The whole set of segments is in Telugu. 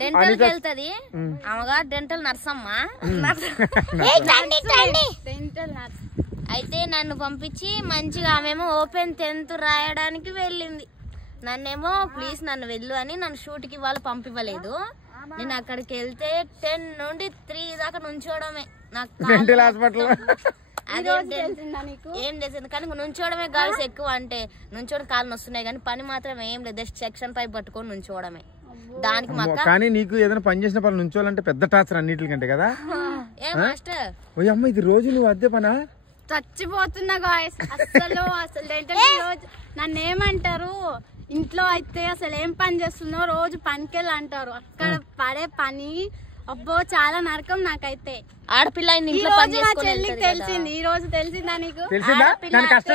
డెంటల్ కి వెళ్తది ఆమెగా డెంటల్ నర్సమ్మ. అయితే నన్ను పంపించి మంచిగా ఆమెమో ఓపెన్ 10th రాయడానికి వెళ్ళింది. నన్నేమో ప్లీజ్ నన్ను వెళ్ళు అని నన్ను షూట్ కి వాళ్ళు పంపివ్వలేదు. నేను అక్కడికి వెళ్తే 10 నుండి 3 దాకా నుంచోవడమే. నాకు ఏం లేదు కానీ నుంచోవడమే గర్ల్స్ ఎక్కువ. అంటే నుంచోడం కాళ్ళు నొస్తున్నాయి కానీ పని మాత్రం ఏం లేదు. సెక్షన్ 5 పట్టుకొని నుంచోవడమే. దానికి కానీ నీకు ఏదైనా పని చేసిన పని నుంచోవాలంటే పెద్ద టార్చర్ అన్నిటికంటే కదా. ఏ మాస్టర్ ఓ అమ్మ ఇది రోజు నువ్వు అద్దె పనా? చచ్చిపోతున్నా గాయస్. అసలు రోజు నన్ను ఏమంటారు ఇంట్లో అయితే అసలు ఏం పని చేస్తున్నావు రోజు పనికెళ్ళి అంటారు. అక్కడ పడే పని అబ్బో చాలా నరకం నాకైతే. ఆడపిల్ల చెల్లికి తెలిసింది ఈ రోజు. తెలిసిందా నీకు? కష్టం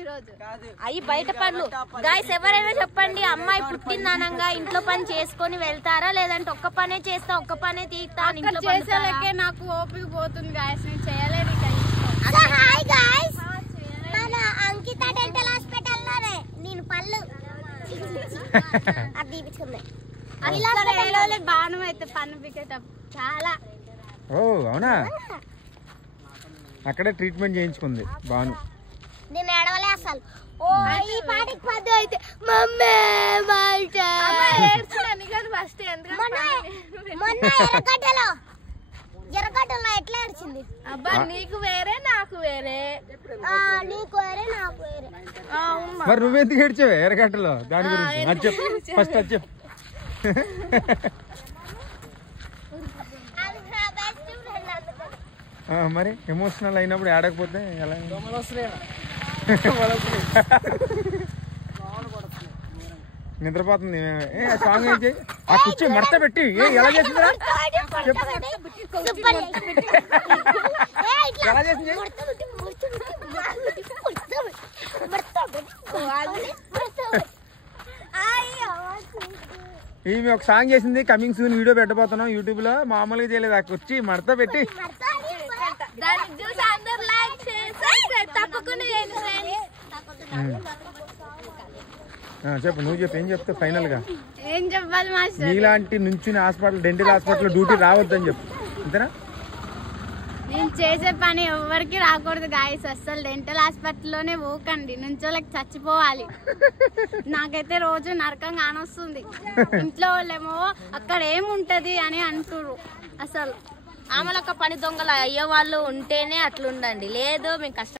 ఈ రోజు. అవి బయట పనులు గాయస్. ఎవరైనా చెప్పండి అమ్మాయి పుట్టిందనంగా ఇంట్లో పని చేసుకొని వెళ్తారా లేదంటే ఒక్క పనే చేస్తా ఒక్క పనే తీస్తా ఇంట్లో చేసేలకే నాకు ఓపిక పోతుంది గాయస్. నేను చేయలేదు. అంకిత డెంటల్ హాస్పిటల్ లోనే నేను పళ్ళు అది బాను అయితే పన్ను పికేటప్పుడు చాలా. ఓ అవునా? అక్కడే ట్రీట్మెంట్ చేయించుకుంది బాను. నేను ఏడవలే అసలు. ఓ ఈ పాటికి పద్దు అయితే మమ్మీ మాట ఫస్ట్ మొన్న ఎర్రగడ్డలో ఎట్లా ఏడ్చింది? అబ్బా నీకు వేరే నాకు వేరే. నీకు వేరే నాకు వేరే. మరి నువ్వెందుకు ఏడ్చావు ఎర్రగడ్డలో? దాని గురించి అది చెప్పు ఫస్ట్. అది చెప్పు. మరి ఎమోషనల్ అయినప్పుడు ఆడకపోతే ఎలా? నిద్రపోతుంది. సాంగ్ ఏం చేయి ఆ కుర్చీ మడత పెట్టి ఎలా చేసిందిరా? ఎలా చేసింది? ఈమె ఒక సాంగ్ చేసింది. కమింగ్ సూన్ వీడియో పెట్టబోతున్నాం యూట్యూబ్ లో. మామూలుగా చేయలేదు. ఆ కుర్చీ మడత పెట్టి చెప్పు. నువ్వు చెప్పు. ఏం చెప్తావు ఫైనల్ గా? ఏం చెప్పాలి మాస్టర్? నీలాంటి నుంచుని హాస్పిటల్ డెంటల్ హాస్పిటల్ డ్యూటీ రావద్దని చెప్పు. అంతేనా? నేను చేసే పని ఎవరికి రాకూడదు గాయస్. అసలు డెంటల్ హాస్పిటల్లోనే పోకండి. నుంచోళ్ళకి చచ్చిపోవాలి. నాకైతే రోజు నరకం కానొస్తుంది. ఇంట్లో వాళ్ళేమో అక్కడ ఏముంటది అని అంటుర్రు. అసలు ఆమెలొక్క పని దొంగలు అయ్యే వాళ్ళు ఉంటేనే అట్లుండండి. లేదు మేము కష్టం